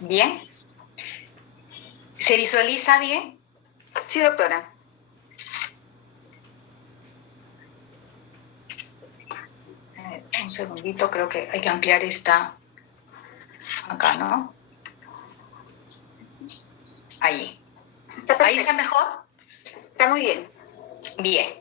Bien. ¿Se visualiza bien? Sí, doctora. Un segundito, creo que hay que ampliar esta acá, ¿no? Ahí. ¿Ahí está mejor? Está muy bien. Bien.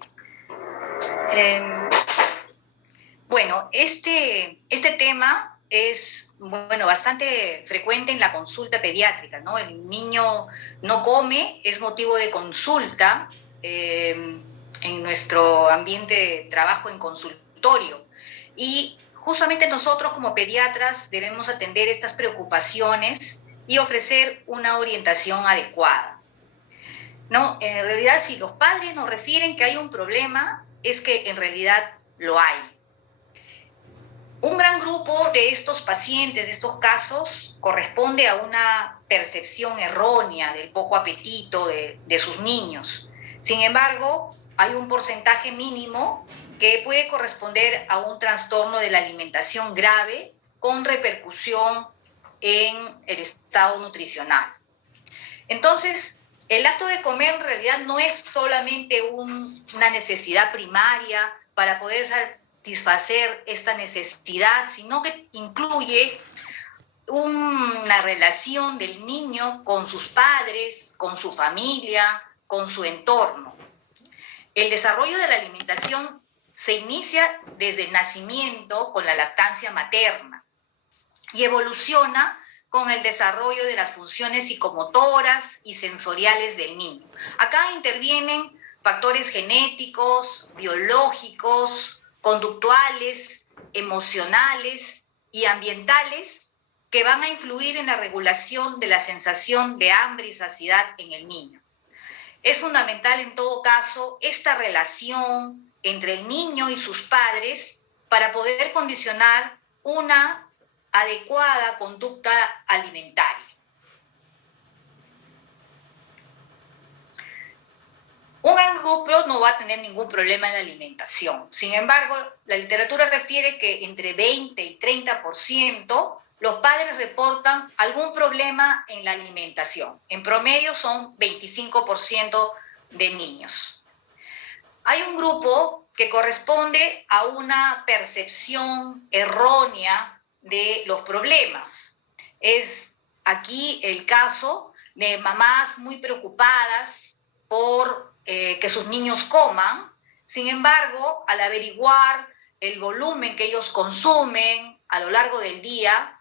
Bueno, este tema es bastante frecuente en la consulta pediátrica, ¿no? El niño no come, es motivo de consulta en nuestro ambiente de trabajo en consultorio. Y justamente nosotros como pediatras debemos atender estas preocupaciones y ofrecer una orientación adecuada, ¿no? En realidad, si los padres nos refieren que hay un problema, es que en realidad lo hay. Un gran grupo de estos pacientes, de estos casos, corresponde a una percepción errónea del poco apetito de sus niños. Sin embargo, hay un porcentaje mínimo que puede corresponder a un trastorno de la alimentación grave con repercusión en el estado nutricional. Entonces, el acto de comer en realidad no es solamente una necesidad primaria para poder satisfacer esta necesidad, sino que incluye una relación del niño con sus padres, con su familia, con su entorno. El desarrollo de la alimentación se inicia desde el nacimiento con la lactancia materna y evoluciona con el desarrollo de las funciones psicomotoras y sensoriales del niño. Acá intervienen factores genéticos, biológicos, conductuales, emocionales y ambientales que van a influir en la regulación de la sensación de hambre y saciedad en el niño. Es fundamental en todo caso esta relación entre el niño y sus padres para poder condicionar una adecuada conducta alimentaria. Un gran grupo no va a tener ningún problema en la alimentación. Sin embargo, la literatura refiere que entre 20 y 30% los padres reportan algún problema en la alimentación. En promedio son 25% de niños. Hay un grupo que corresponde a una percepción errónea de los problemas. Es aquí el caso de mamás muy preocupadas por que sus niños coman. Sin embargo, al averiguar el volumen que ellos consumen a lo largo del día,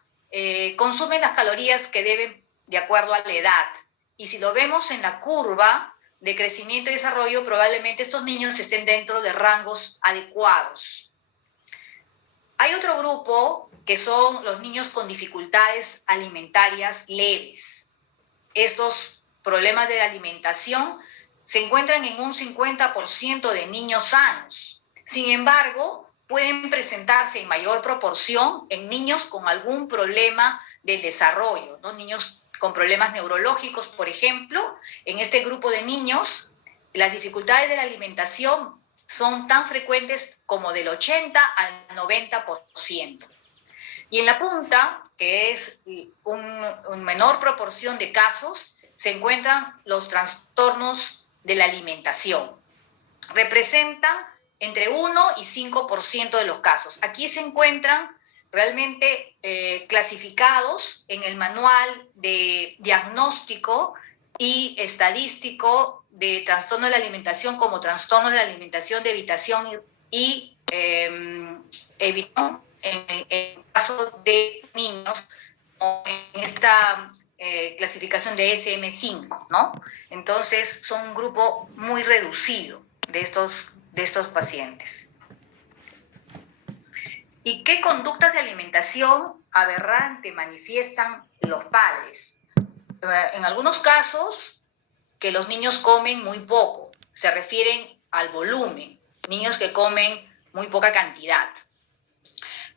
consumen las calorías que deben de acuerdo a la edad. Y si lo vemos en la curva de crecimiento y desarrollo, probablemente estos niños estén dentro de rangos adecuados. Hay otro grupo que son los niños con dificultades alimentarias leves. Estos problemas de alimentación se encuentran en un 50% de niños sanos. Sin embargo, pueden presentarse en mayor proporción en niños con algún problema del desarrollo, ¿no? Niños con problemas neurológicos, por ejemplo. En este grupo de niños, las dificultades de la alimentación son tan frecuentes como del 80 al 90%. Y en la punta, que es una menor proporción de casos, se encuentran los trastornos de la alimentación. Representan entre 1 y 5% de los casos. Aquí se encuentran realmente clasificados en el manual de diagnóstico y estadístico de trastorno de la alimentación como trastorno de la alimentación de evitación y evitación en caso de niños en esta clasificación de SM5, ¿no? Entonces son un grupo muy reducido de estos pacientes. ¿Y qué conductas de alimentación aberrante manifiestan los padres? En algunos casos, que los niños comen muy poco, se refieren al volumen, niños que comen muy poca cantidad.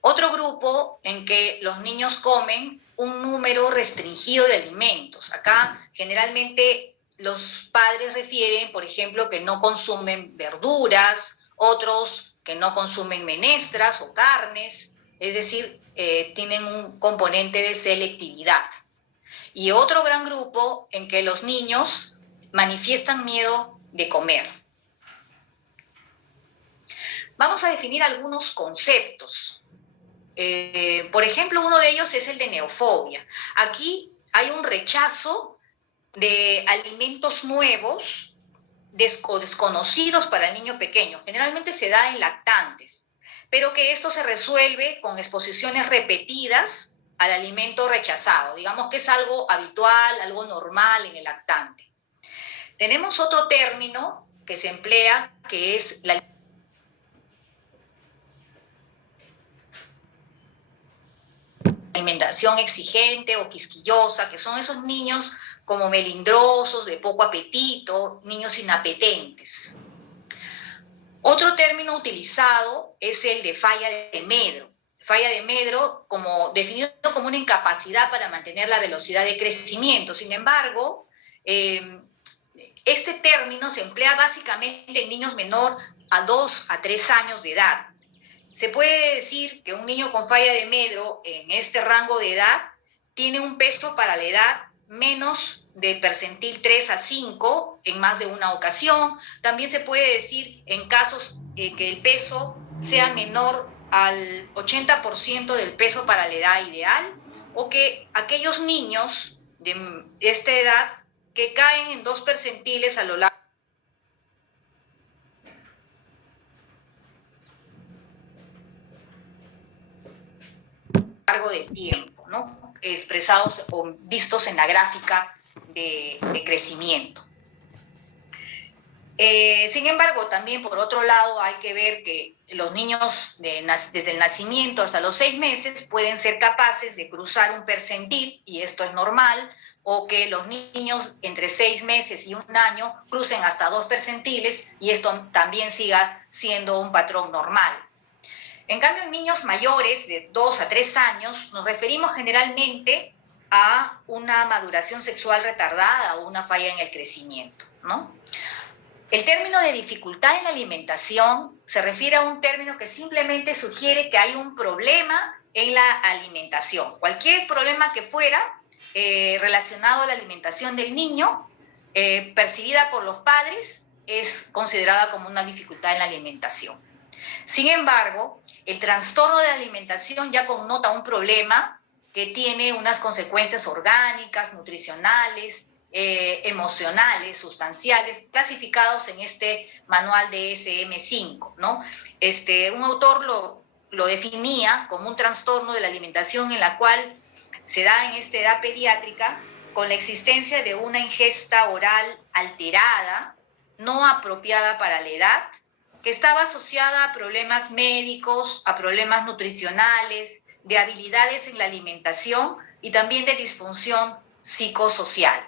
Otro grupo en que los niños comen un número restringido de alimentos. Acá generalmente los padres refieren, por ejemplo, que no consumen verduras, otros que no consumen menestras o carnes, es decir, tienen un componente de selectividad. Y otro gran grupo en que los niños manifiestan miedo de comer. Vamos a definir algunos conceptos. Por ejemplo, uno de ellos es el de neofobia. Aquí hay un rechazo de alimentos nuevos o desconocidos para el niño pequeño. Generalmente se da en lactantes, pero que esto se resuelve con exposiciones repetidas al alimento rechazado. Digamos que es algo habitual, algo normal en el lactante. Tenemos otro término que se emplea, que es la alimentación exigente o quisquillosa, que son esos niños como melindrosos, de poco apetito, niños inapetentes. Otro término utilizado es el de falla de Medro. Falla de Medro definido como una incapacidad para mantener la velocidad de crecimiento. Sin embargo, este término se emplea básicamente en niños menor a 2 a 3 años de edad. Se puede decir que un niño con falla de Medro en este rango de edad tiene un peso para la edad menos de percentil 3 a 5 en más de una ocasión. También se puede decir en casos que el peso sea menor al 80% del peso para la edad ideal, o que aquellos niños de esta edad que caen en 2 percentiles a lo largo de tiempo, ¿no? Expresados o vistos en la gráfica de crecimiento. Sin embargo, también por otro lado hay que ver que los niños desde el nacimiento hasta los 6 meses pueden ser capaces de cruzar un percentil, y esto es normal, o que los niños entre 6 meses y 1 año crucen hasta 2 percentiles, y esto también siga siendo un patrón normal. En cambio, en niños mayores de 2 a 3 años nos referimos generalmente a una maduración sexual retardada o una falla en el crecimiento, ¿no? El término de dificultad en la alimentación se refiere a un término que simplemente sugiere que hay un problema en la alimentación. Cualquier problema que fuera relacionado a la alimentación del niño, percibida por los padres, es considerada como una dificultad en la alimentación. Sin embargo, el trastorno de la alimentación ya connota un problema que tiene unas consecuencias orgánicas, nutricionales, emocionales, sustanciales, clasificados en este manual de DSM-5, ¿no? Un autor lo definía como un trastorno de la alimentación en la cual se da en esta edad pediátrica con la existencia de una ingesta oral alterada, no apropiada para la edad, que estaba asociada a problemas médicos, a problemas nutricionales, de habilidades en la alimentación y también de disfunción psicosocial.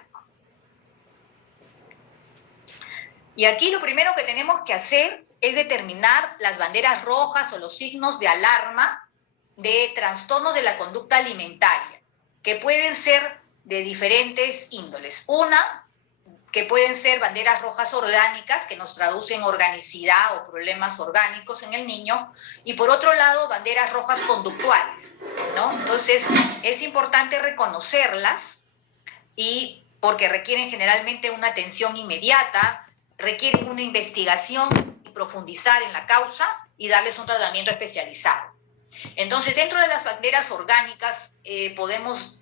Y aquí lo primero que tenemos que hacer es determinar las banderas rojas o los signos de alarma de trastornos de la conducta alimentaria, que pueden ser de diferentes índoles. Una, que pueden ser banderas rojas orgánicas, que nos traducen organicidad o problemas orgánicos en el niño, y por otro lado, banderas rojas conductuales, ¿no? Entonces, es importante reconocerlas, y porque requieren generalmente una atención inmediata, requieren una investigación y profundizar en la causa y darles un tratamiento especializado. Entonces, dentro de las banderas orgánicas podemos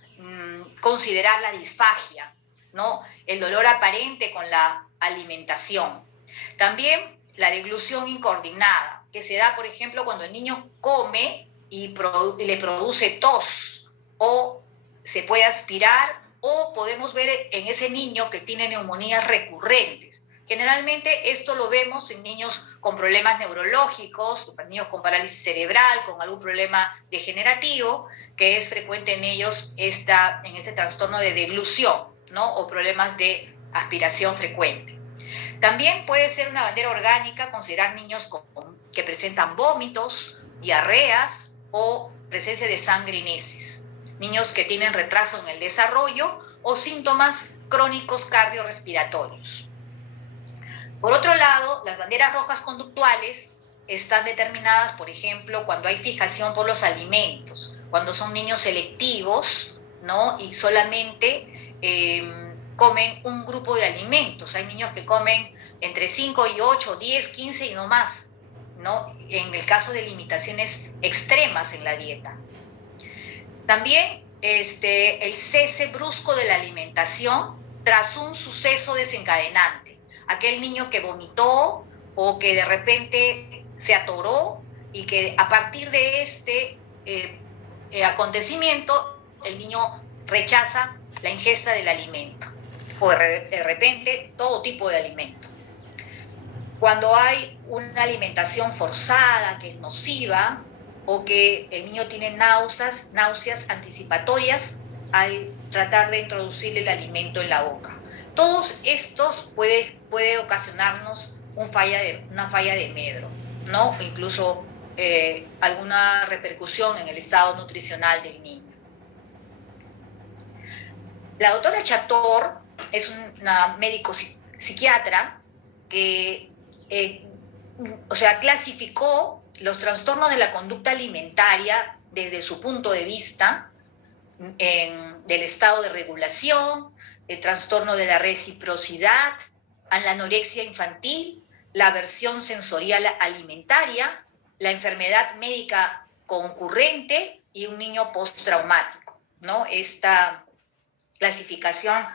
considerar la disfagia, ¿no? El dolor aparente con la alimentación. También la deglución incoordinada, que se da, por ejemplo, cuando el niño come y le produce tos, o se puede aspirar, o podemos ver en ese niño que tiene neumonías recurrentes. Generalmente esto lo vemos en niños con problemas neurológicos, niños con parálisis cerebral, con algún problema degenerativo, que es frecuente en ellos en este trastorno de deglución, ¿no? O problemas de aspiración frecuente. También puede ser una bandera orgánica considerar niños que presentan vómitos, diarreas o presencia de sangre en heces. Niños que tienen retraso en el desarrollo o síntomas crónicos cardiorrespiratorios. Por otro lado, las banderas rojas conductuales están determinadas, por ejemplo, cuando hay fijación por los alimentos, cuando son niños selectivos ¿no? Y solamente comen un grupo de alimentos. Hay niños que comen entre 5 y 8, 10, 15 y no más, ¿no? En el caso de limitaciones extremas en la dieta. También el cese brusco de la alimentación tras un suceso desencadenante. Aquel niño que vomitó o que de repente se atoró y que a partir de acontecimiento el niño rechaza la ingesta del alimento o de repente todo tipo de alimento. Cuando hay una alimentación forzada que es nociva o que el niño tiene náuseas anticipatorias al tratar de introducirle el alimento en la boca. Todos estos puede ocasionarnos una falla de medro, ¿no? Incluso alguna repercusión en el estado nutricional del niño. La doctora Chator es una médico psiquiatra que clasificó los trastornos de la conducta alimentaria desde su punto de vista del estado de regulación, el trastorno de la reciprocidad, la anorexia infantil, la aversión sensorial alimentaria, la enfermedad médica concurrente y un niño postraumático, ¿no? Esta clasificación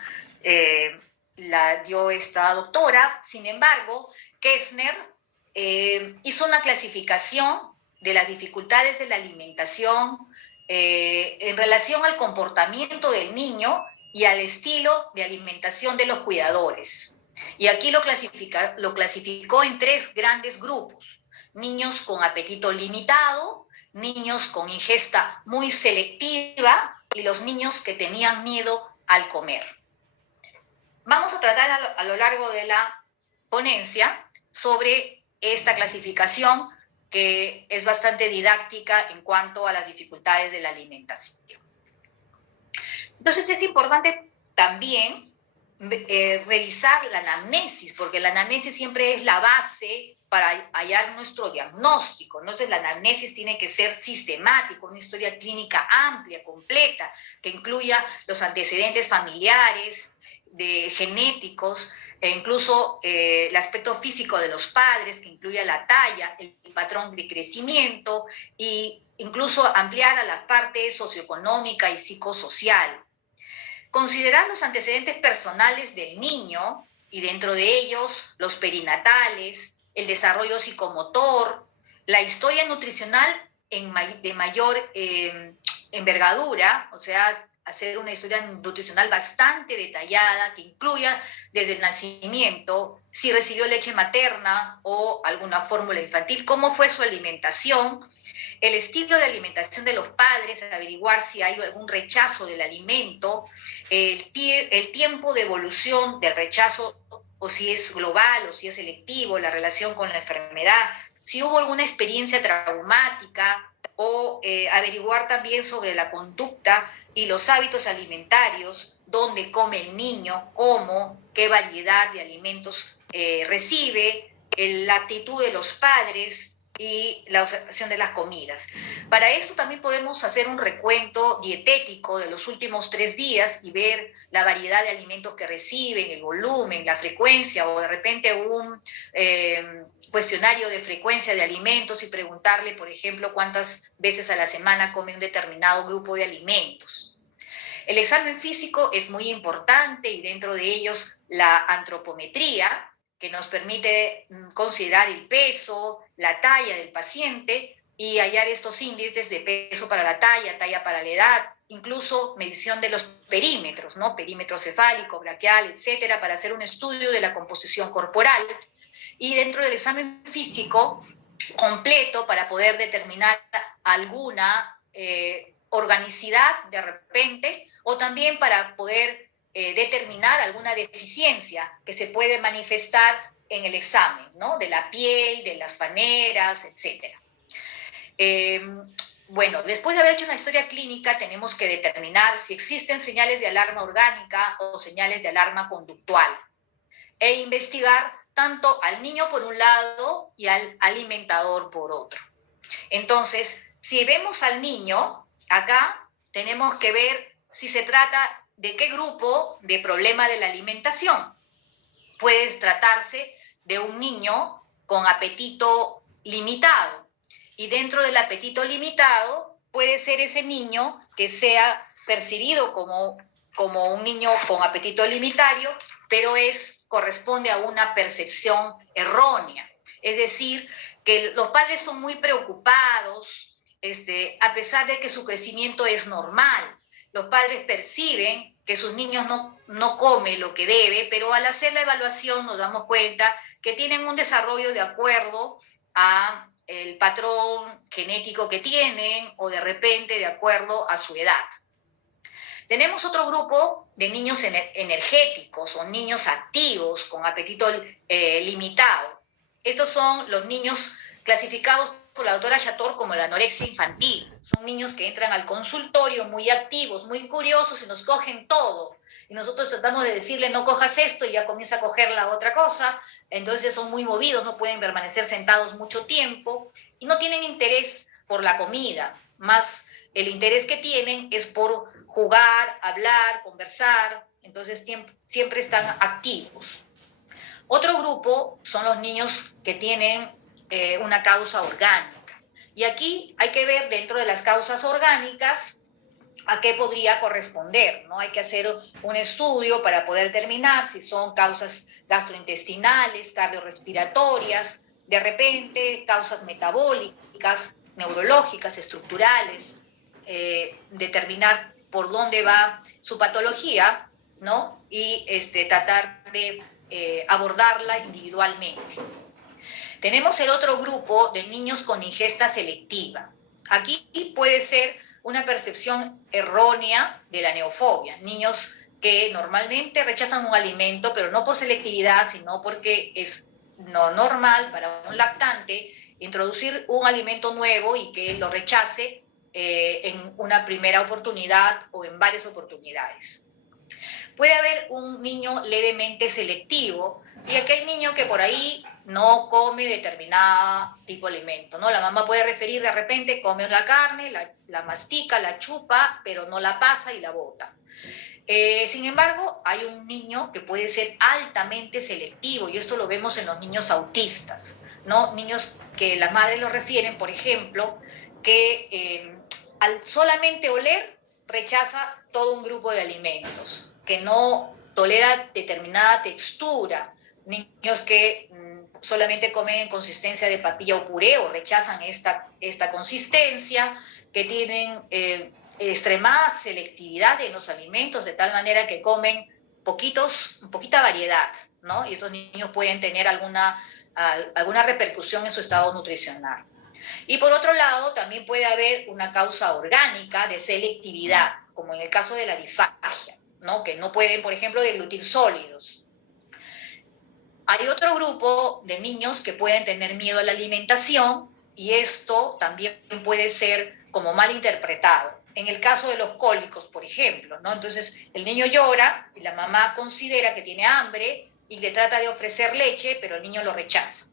la dio esta doctora. Sin embargo, Kestner hizo una clasificación de las dificultades de la alimentación en relación al comportamiento del niño y al estilo de alimentación de los cuidadores. Y aquí lo clasificó en 3 grandes grupos: niños con apetito limitado, niños con ingesta muy selectiva y los niños que tenían miedo al comer. Vamos a tratar a lo largo de la ponencia sobre esta clasificación, que es bastante didáctica en cuanto a las dificultades de la alimentación. Entonces es importante también revisar la anamnesis, porque la anamnesis siempre es la base para hallar nuestro diagnóstico. Entonces la anamnesis tiene que ser sistemática, una historia clínica amplia, completa, que incluya los antecedentes familiares, genéticos, e incluso el aspecto físico de los padres, que incluya la talla, el patrón de crecimiento, e incluso ampliar a la parte socioeconómica y psicosocial. Considerar los antecedentes personales del niño, y dentro de ellos los perinatales, el desarrollo psicomotor, la historia nutricional de mayor envergadura, o sea, hacer una historia nutricional bastante detallada que incluya desde el nacimiento, si recibió leche materna o alguna fórmula infantil, cómo fue su alimentación, el estilo de alimentación de los padres, averiguar si hay algún rechazo del alimento, el tiempo de evolución del rechazo, o si es global o si es selectivo, la relación con la enfermedad, si hubo alguna experiencia traumática, o averiguar también sobre la conducta y los hábitos alimentarios, dónde come el niño, cómo, qué variedad de alimentos recibe, la actitud de los padres y la observación de las comidas. Para eso también podemos hacer un recuento dietético de los últimos 3 días y ver la variedad de alimentos que reciben, el volumen, la frecuencia, o de repente un cuestionario de frecuencia de alimentos y preguntarle, por ejemplo, cuántas veces a la semana come un determinado grupo de alimentos. El examen físico es muy importante, y dentro de ellos la antropometría, que nos permite considerar el peso, la talla del paciente y hallar estos índices de peso para la talla para la edad, incluso medición de los perímetros, ¿no? Perímetro cefálico, braquial, etcétera, para hacer un estudio de la composición corporal. Y dentro del examen físico completo, para poder determinar alguna organicidad de repente, o también para poder determinar alguna deficiencia que se puede manifestar en el examen, ¿no? De la piel, de las faneras, etc. Bueno, después de haber hecho una historia clínica, tenemos que determinar si existen señales de alarma orgánica o señales de alarma conductual, e investigar tanto al niño por un lado y al alimentador por otro. Entonces, si vemos al niño, acá tenemos que ver si se trata de qué grupo de problema de la alimentación. Puede tratarse de un niño con apetito limitado. Y dentro del apetito limitado puede ser ese niño que sea percibido como un niño con apetito limitado, pero corresponde a una percepción errónea. Es decir, que los padres son muy preocupados, a pesar de que su crecimiento es normal. Los padres perciben que sus niños no comen lo que debe, pero al hacer la evaluación nos damos cuenta que tienen un desarrollo de acuerdo a el patrón genético que tienen o de repente de acuerdo a su edad. Tenemos otro grupo de niños energéticos o niños activos con apetito limitado. Estos son los niños clasificados por la doctora Yator como la anorexia infantil. Son niños que entran al consultorio muy activos, muy curiosos y nos cogen todo. Y nosotros tratamos de decirle no cojas esto y ya comienza a coger la otra cosa. Entonces son muy movidos, no pueden permanecer sentados mucho tiempo y no tienen interés por la comida. Más el interés que tienen es por jugar, hablar, conversar. Entonces siempre están activos. Otro grupo son los niños que tienen una causa orgánica. Y aquí hay que ver dentro de las causas orgánicas a qué podría corresponder, ¿no? Hay que hacer un estudio para poder determinar si son causas gastrointestinales, cardiorrespiratorias, de repente causas metabólicas, neurológicas, estructurales, determinar por dónde va su patología, ¿no? Y tratar de abordarla individualmente. Tenemos el otro grupo de niños con ingesta selectiva. Aquí puede ser una percepción errónea de la neofobia. Niños que normalmente rechazan un alimento, pero no por selectividad, sino porque es no normal para un lactante introducir un alimento nuevo y que lo rechace en una primera oportunidad o en varias oportunidades. Puede haber un niño levemente selectivo y aquel niño que por ahí no come determinado tipo de alimento, ¿no? La mamá puede referir de repente, come la carne, la mastica, la chupa, pero no la pasa y la bota. Sin embargo, hay un niño que puede ser altamente selectivo y esto lo vemos en los niños autistas, ¿no? Niños que las madres lo refieren, por ejemplo, que al solamente oler rechaza todo un grupo de alimentos, que no tolera determinada textura, niños que solamente comen en consistencia de papilla o puré o rechazan esta consistencia, que tienen extremada selectividad en los alimentos, de tal manera que comen poquita variedad, ¿no? Y estos niños pueden tener alguna repercusión en su estado nutricional. Y por otro lado, también puede haber una causa orgánica de selectividad, como en el caso de la disfagia, ¿no? Que no pueden, por ejemplo, deglutir sólidos. Hay otro grupo de niños que pueden tener miedo a la alimentación y esto también puede ser como mal interpretado. En el caso de los cólicos, por ejemplo, ¿no? Entonces el niño llora y la mamá considera que tiene hambre y le trata de ofrecer leche, pero el niño lo rechaza.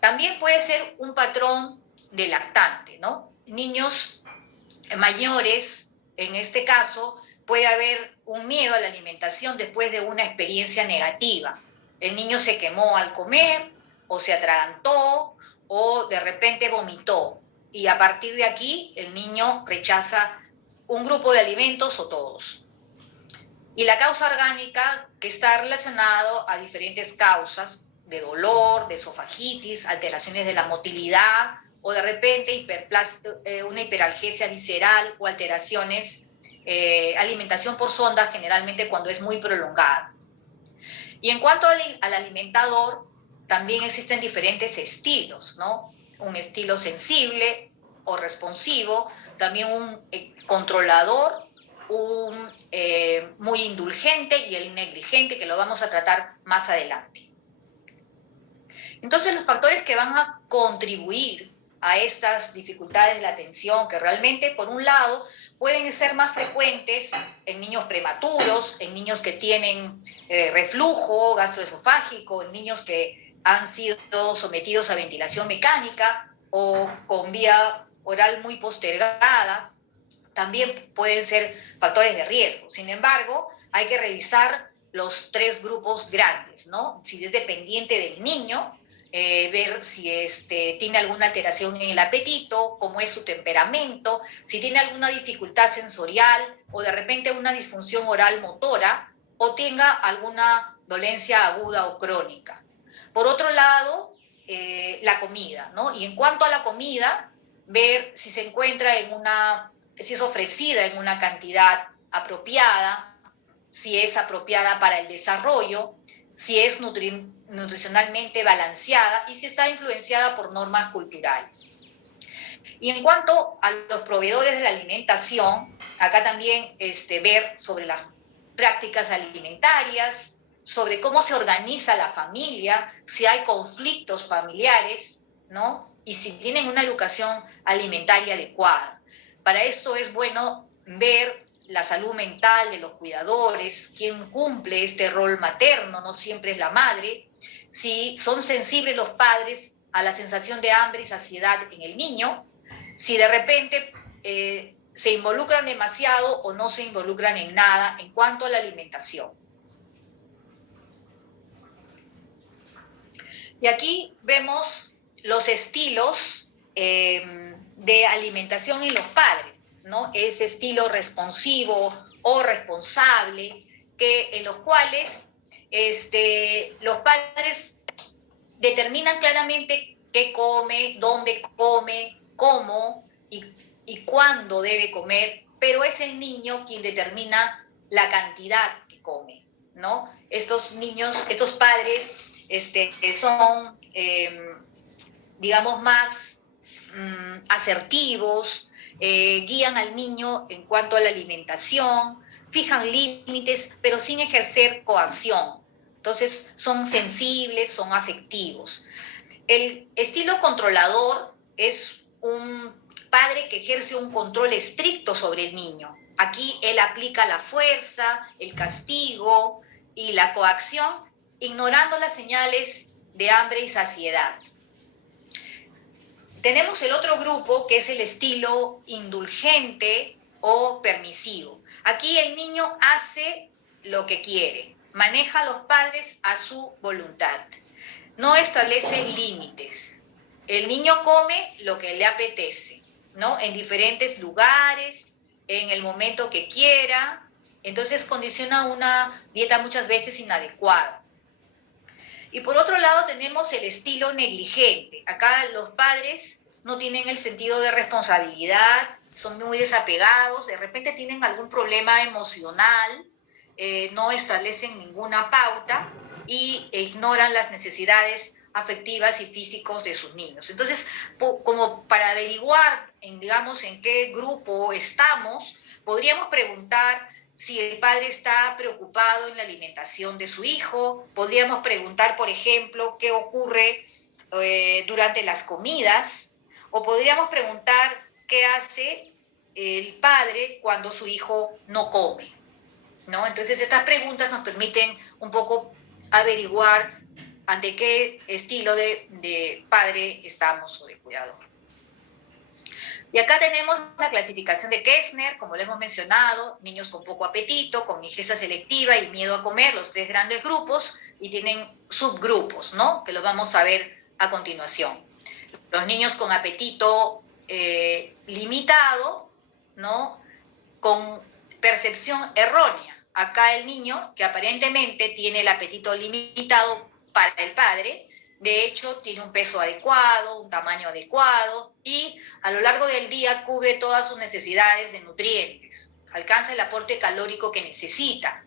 También puede ser un patrón de lactante, ¿no? Niños mayores, en este caso, puede haber un miedo a la alimentación después de una experiencia negativa. El niño se quemó al comer, o se atragantó, o de repente vomitó. Y a partir de aquí, el niño rechaza un grupo de alimentos o todos. Y la causa orgánica, que está relacionado a diferentes causas de dolor, de esofagitis, alteraciones de la motilidad, o de repente una hiperalgesia visceral o alteraciones, alimentación por sonda, generalmente cuando es muy prolongada. Y en cuanto al alimentador, también existen diferentes estilos, ¿no? Un estilo sensible o responsivo, también un controlador, un muy indulgente y el negligente, que lo vamos a tratar más adelante. Entonces, los factores que van a contribuir a estas dificultades de la atención, que realmente, por un lado, pueden ser más frecuentes en niños prematuros, en niños que tienen reflujo gastroesofágico, en niños que han sido sometidos a ventilación mecánica o con vía oral muy postergada, también pueden ser factores de riesgo. Sin embargo, hay que revisar los 3 grupos grandes, ¿no? Si es dependiente del niño, ver si tiene alguna alteración en el apetito, cómo es su temperamento, si tiene alguna dificultad sensorial o de repente una disfunción oral motora o tenga alguna dolencia aguda o crónica. Por otro lado, la comida, ¿no? Y en cuanto a la comida, ver si se encuentra si es ofrecida en una cantidad apropiada, si es apropiada para el desarrollo, si es nutricionalmente balanceada y si está influenciada por normas culturales. Y en cuanto a los proveedores de la alimentación, acá también ver sobre las prácticas alimentarias, sobre cómo se organiza la familia, si hay conflictos familiares, ¿no? Y si tienen una educación alimentaria adecuada. Para esto es bueno ver la salud mental de los cuidadores, quién cumple este rol materno, no siempre es la madre, si son sensibles los padres a la sensación de hambre y saciedad en el niño, si de repente se involucran demasiado o no se involucran en nada en cuanto a la alimentación. Y aquí vemos los estilos de alimentación en los padres, ¿no? Ese estilo responsivo o responsable, en los cuales los padres determinan claramente qué come, dónde come, cómo y cuándo debe comer, pero es el niño quien determina la cantidad que come, ¿no? Estos niños, estos padres son, digamos, más asertivos, guían al niño en cuanto a la alimentación, fijan límites, pero sin ejercer coacción. Entonces, son sensibles, son afectivos. El estilo controlador es un padre que ejerce un control estricto sobre el niño. Aquí él aplica la fuerza, el castigo y la coacción, ignorando las señales de hambre y saciedad. Tenemos el otro grupo, que es el estilo indulgente o permisivo. Aquí el niño hace lo que quiere, maneja a los padres a su voluntad, no establece límites. El niño come lo que le apetece, ¿no? En diferentes lugares, en el momento que quiera, entonces condiciona una dieta muchas veces inadecuada. Y por otro lado tenemos el estilo negligente. Acá los padres no tienen el sentido de responsabilidad, son muy desapegados, de repente tienen algún problema emocional, no establecen ninguna pauta y ignoran las necesidades afectivas y físicos de sus niños. Entonces, como para averiguar, digamos, en qué grupo estamos, podríamos preguntar si el padre está preocupado en la alimentación de su hijo. Podríamos preguntar, por ejemplo, qué ocurre durante las comidas, o podríamos preguntar qué hace el padre cuando su hijo no come, ¿no? Entonces, estas preguntas nos permiten un poco averiguar ante qué estilo de padre estamos o de cuidador. Y acá tenemos la clasificación de Kessner, como lo hemos mencionado, niños con poco apetito, con ingesta selectiva y miedo a comer, los 3 grandes grupos, y tienen subgrupos, ¿no? Que los vamos a ver a continuación. Los niños con apetito limitado, ¿no? Con percepción errónea. Acá el niño, que aparentemente tiene el apetito limitado para el padre, de hecho tiene un peso adecuado, un tamaño adecuado y a lo largo del día cubre todas sus necesidades de nutrientes, alcanza el aporte calórico que necesita.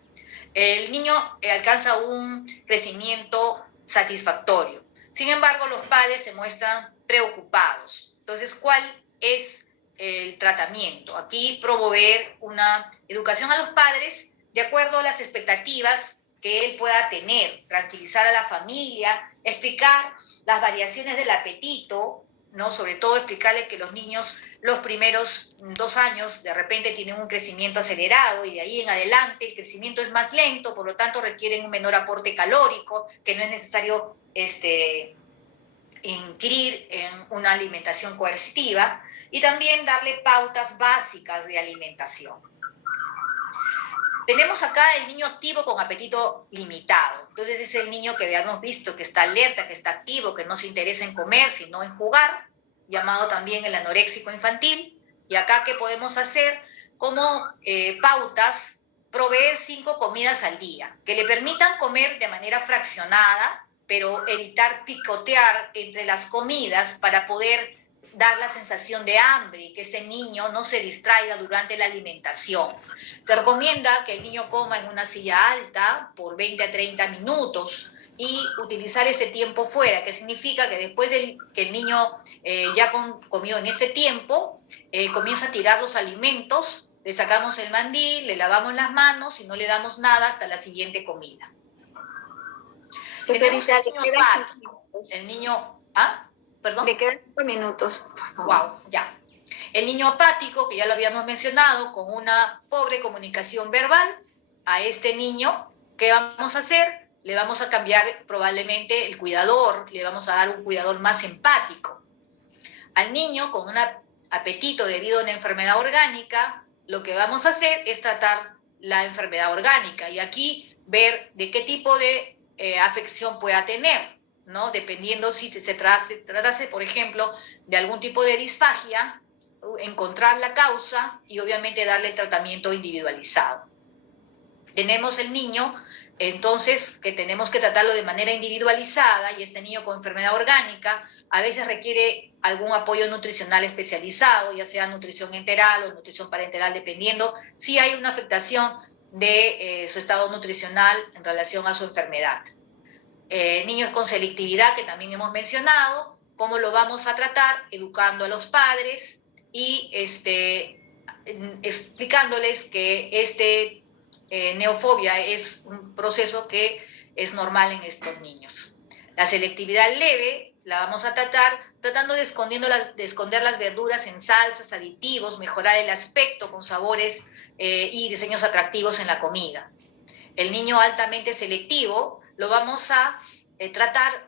El niño alcanza un crecimiento satisfactorio. Sin embargo, los padres se muestran preocupados. Entonces, ¿cuál es el tratamiento? Aquí promover una educación a los padres de acuerdo a las expectativas que él pueda tener, tranquilizar a la familia, explicar las variaciones del apetito, ¿no? Sobre todo explicarle que los niños los primeros 2 años de repente tienen un crecimiento acelerado y de ahí en adelante el crecimiento es más lento, por lo tanto requieren un menor aporte calórico, que no es necesario incurrir en una alimentación coercitiva. y también darle pautas básicas de alimentación. Tenemos acá el niño activo con apetito limitado. Entonces es el niño que habíamos visto, que está alerta, que está activo, que no se interesa en comer, sino en jugar, llamado también el anoréxico infantil. Y acá, ¿qué podemos hacer? Como pautas, proveer 5 comidas al día, que le permitan comer de manera fraccionada, pero evitar picotear entre las comidas para poder dar la sensación de hambre y que ese niño no se distraiga durante la alimentación. Se recomienda que el niño coma en una silla alta por 20 a 30 minutos y utilizar este tiempo fuera, que significa que después de que el niño ya comió en ese tiempo, comienza a tirar los alimentos, le sacamos el mandil, le lavamos las manos y no le damos nada hasta la siguiente comida. Tenemos el niño apático. El niño... ¿Ah? ¿Perdón? Le quedan 5 minutos, por favor. Wow, ya. El niño apático, que ya lo habíamos mencionado, con una pobre comunicación verbal, a este niño, ¿qué vamos a hacer? Le vamos a cambiar probablemente el cuidador, le vamos a dar un cuidador más empático. Al niño con un apetito debido a una enfermedad orgánica, lo que vamos a hacer es tratar la enfermedad orgánica y aquí ver de qué tipo de afección pueda tener, ¿no? Dependiendo si se tratase, por ejemplo, de algún tipo de disfagia, encontrar la causa y obviamente darle el tratamiento individualizado. Tenemos el niño, entonces, que tenemos que tratarlo de manera individualizada y este niño con enfermedad orgánica a veces requiere algún apoyo nutricional especializado, ya sea nutrición enteral o nutrición parenteral, dependiendo si hay una afectación de su estado nutricional en relación a su enfermedad. Niños con selectividad, que también hemos mencionado, cómo lo vamos a tratar, educando a los padres y explicándoles que neofobia es un proceso que es normal en estos niños. La selectividad leve la vamos a tratar tratando de esconder las verduras en salsas, aditivos, mejorar el aspecto con sabores y diseños atractivos en la comida. El niño altamente selectivo lo vamos a tratar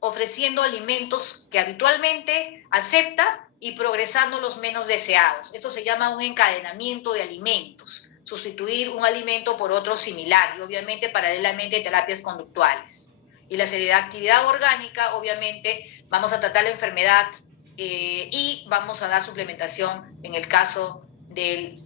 ofreciendo alimentos que habitualmente acepta y progresando los menos deseados. Esto se llama un encadenamiento de alimentos, sustituir un alimento por otro similar y obviamente paralelamente terapias conductuales. Y la actividad orgánica, obviamente, vamos a tratar la enfermedad y vamos a dar suplementación en el caso del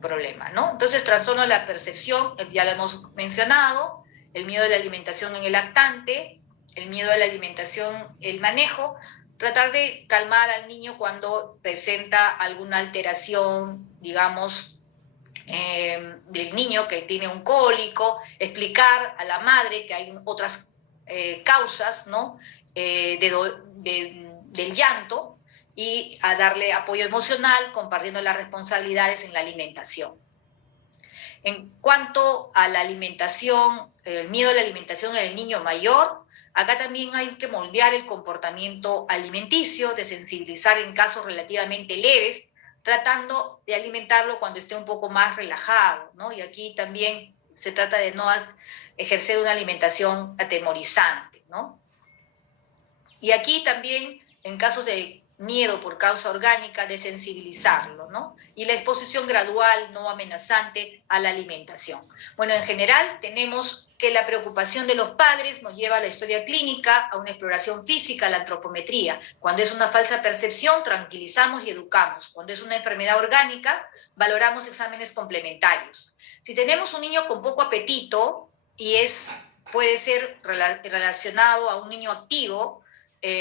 problema, ¿no? Entonces, trastorno de la percepción, ya lo hemos mencionado, el miedo de la alimentación en el lactante, el miedo a la alimentación, el manejo, tratar de calmar al niño cuando presenta alguna alteración, digamos, del niño que tiene un cólico, explicar a la madre que hay otras causas, ¿no? Del llanto y a darle apoyo emocional compartiendo las responsabilidades en la alimentación. En cuanto a la alimentación, el miedo a la alimentación en el niño mayor, acá también hay que moldear el comportamiento alimenticio, de sensibilizar en casos relativamente leves, tratando de alimentarlo cuando esté un poco más relajado, ¿no? Y aquí también se trata de no ejercer una alimentación atemorizante, ¿no? Y aquí también, en casos de miedo por causa orgánica, de sensibilizarlo, ¿no? Y la exposición gradual, no amenazante, a la alimentación. Bueno, en general tenemos que la preocupación de los padres nos lleva a la historia clínica, a una exploración física, a la antropometría. Cuando es una falsa percepción, tranquilizamos y educamos. Cuando es una enfermedad orgánica, valoramos exámenes complementarios. Si tenemos un niño con poco apetito y puede ser relacionado a un niño activo,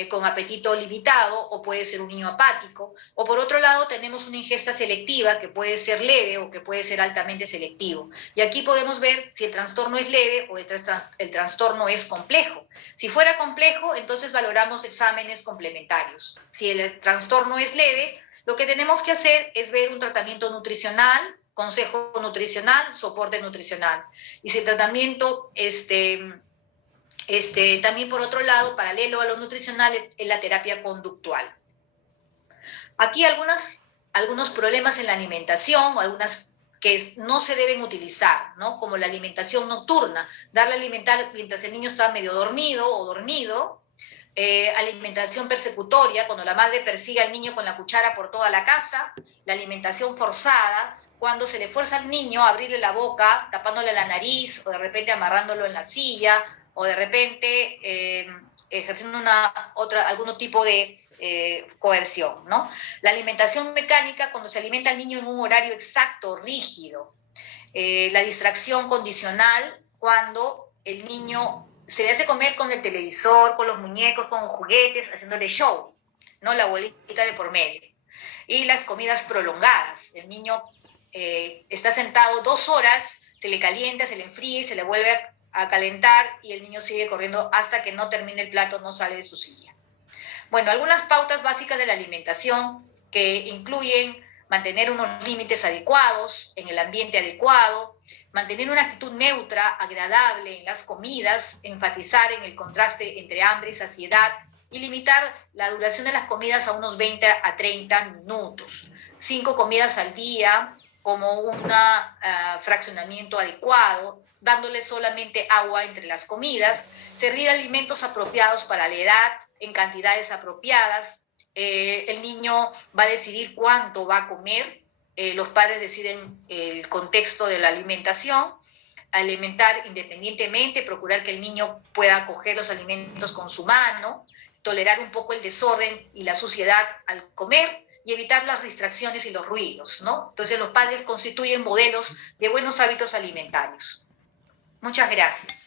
con apetito limitado, o puede ser un niño apático, o por otro lado tenemos una ingesta selectiva que puede ser leve o que puede ser altamente selectivo. Y aquí podemos ver si el trastorno es leve o el trastorno es complejo. Si fuera complejo, entonces valoramos exámenes complementarios. Si el trastorno es leve, lo que tenemos que hacer es ver un tratamiento nutricional, consejo nutricional, soporte nutricional. Y si el tratamiento también por otro lado, paralelo a lo nutricional, es la terapia conductual. Aquí algunos problemas en la alimentación, algunas que no se deben utilizar, ¿no? Como la alimentación nocturna, darle a alimentar mientras el niño está medio dormido o dormido, Alimentación persecutoria, cuando la madre persigue al niño con la cuchara por toda la casa. La alimentación forzada, cuando se le fuerza al niño a abrirle la boca, tapándole la nariz, o de repente amarrándolo en la silla, o de repente ejerciendo algún tipo de coerción, ¿no? La alimentación mecánica, cuando se alimenta al niño en un horario exacto, rígido. La distracción condicional, cuando el niño se le hace comer con el televisor, con los muñecos, con juguetes, haciéndole show, ¿no? La bolita de por medio. Y las comidas prolongadas. El niño está sentado 2 horas, se le calienta, se le enfría y se le vuelve a calentar y el niño sigue corriendo hasta que no termine el plato, no sale de su silla. Bueno, algunas pautas básicas de la alimentación que incluyen mantener unos límites adecuados en el ambiente adecuado, mantener una actitud neutra, agradable en las comidas, enfatizar en el contraste entre hambre y saciedad y limitar la duración de las comidas a unos 20 a 30 minutos. 5 comidas al día como un fraccionamiento adecuado, dándole solamente agua entre las comidas, servir alimentos apropiados para la edad en cantidades apropiadas. El niño va a decidir cuánto va a comer, los padres deciden el contexto de la alimentación, alimentar independientemente, procurar que el niño pueda coger los alimentos con su mano, tolerar un poco el desorden y la suciedad al comer y evitar las distracciones y los ruidos, ¿no? Entonces los padres constituyen modelos de buenos hábitos alimentarios. Muchas gracias.